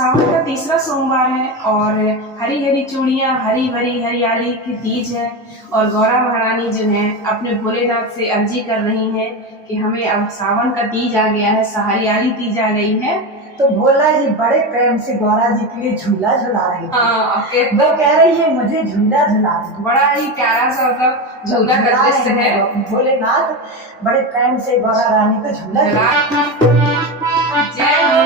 सावन का तीसरा सोमवार है और हरी हरी चूड़ियाँ, हरी भरी हरियाली की तीज है। और गौरा महारानी जो है अपने भोलेनाथ से अर्जी कर रही हैं कि हमें अब सावन का तीज आ गया है, हरियाली तीज आ गई है। तो भोला जी बड़े प्रेम से गौरा जी के लिए झूला झुला रहे थे। हाँ, वो कह रही है मुझे झूला झुला दो। बड़ा ही प्यारा सा मतलब झूला का दृश्य है। भोलेनाथ बड़े प्रेम से गौरा रानी को झूला जय हो।